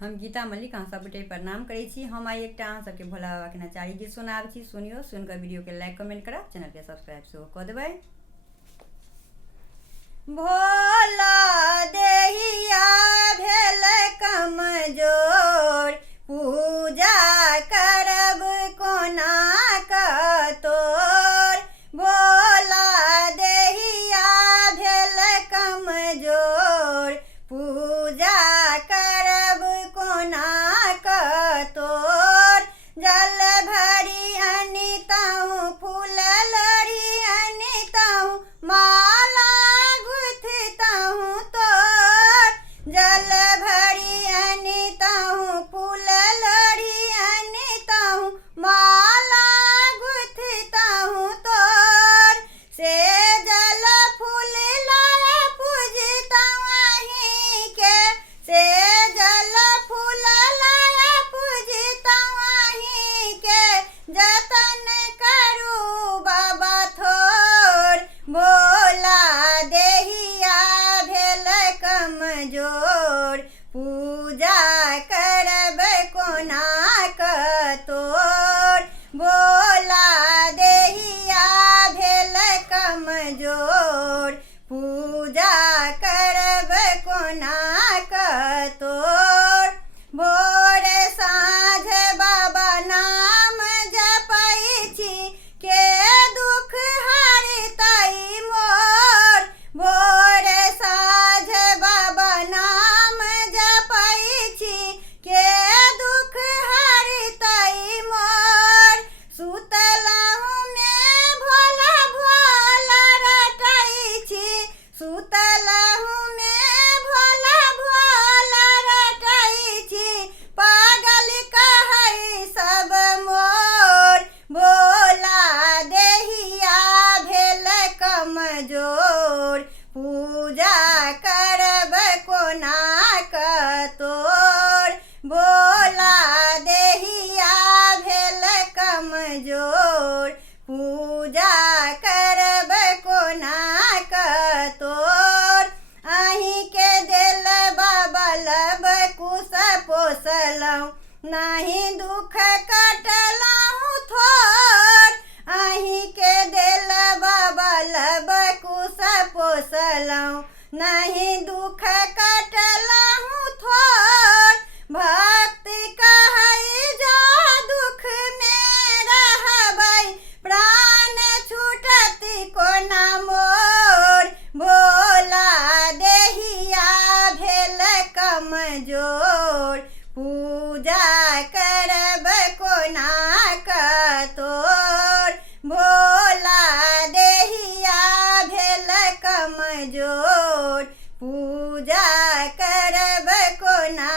हम गीता मल्लिक अहाँ सब गोटे प्रणाम करै छी। हम आई एकटा अहाँ सबके भोला बाबा के नचारी गीत सुनाबै छी। सुनियो, सुनकर वीडियो के लाइक कमेंट करब, चैनल के सब्सक्राइब सेहो कऽ देबै। भोला देहिया भेल कमजोर, पूजा करब कोना कतोर। भोला देहिया भेल कमजोर, पूजा करब कोना कतोर। जल भरी अनितहु, फूल लोढ़ी अनितहु, माला गुथतहु तोर। जल भरी अनितहु, फूल लोढ़ी अनितहु, माला गुथतहु तोर। से जल फूल लाय पूजतहु अहीं के, से जल फूल लाय पूजतहु अहीं के। जतन करू बाबा थोर, भोला देहिया भेल कमजोर, पूजा करब कोना कतोर। भोला देहिया भेल कमजोर, पूजा करब कोना कतोर। भोर साँझ बाबा नाम जपै छी, के दुख हरतै मोर। भोर साँझ बाबा नाम जपै छी, के दुख हरतै मोर। सुतलहु में भोला भोला रटै छी, सुतलहु में भोला भोला रटै छी। पागल कहै सब मोर, भोला देहिया भेल कमजोर, पूजा करब कोना कतोर। भोला देहिया भेल कमजोर, पूजा करब कोना कतोर। अहीं के देल बाबा लब कुश पोसलहुँ, नाही दुख कटलहुँ थोर। अहीं के देल बाबा लब कुश पोसलहुँ, नाही दुख कटलहुँ थोर। भक्ति कहै जो दुख में रहबै, प्राण छूटत कोना मोर। भोला देहिया भेल कमजोर, पूजा करब कोना कतोर। भोला देहिया भेल कमजोर, पूजा करब कोना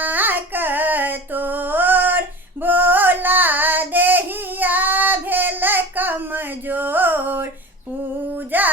कतोर। भोला देहिया भेल कमजोर, पूजा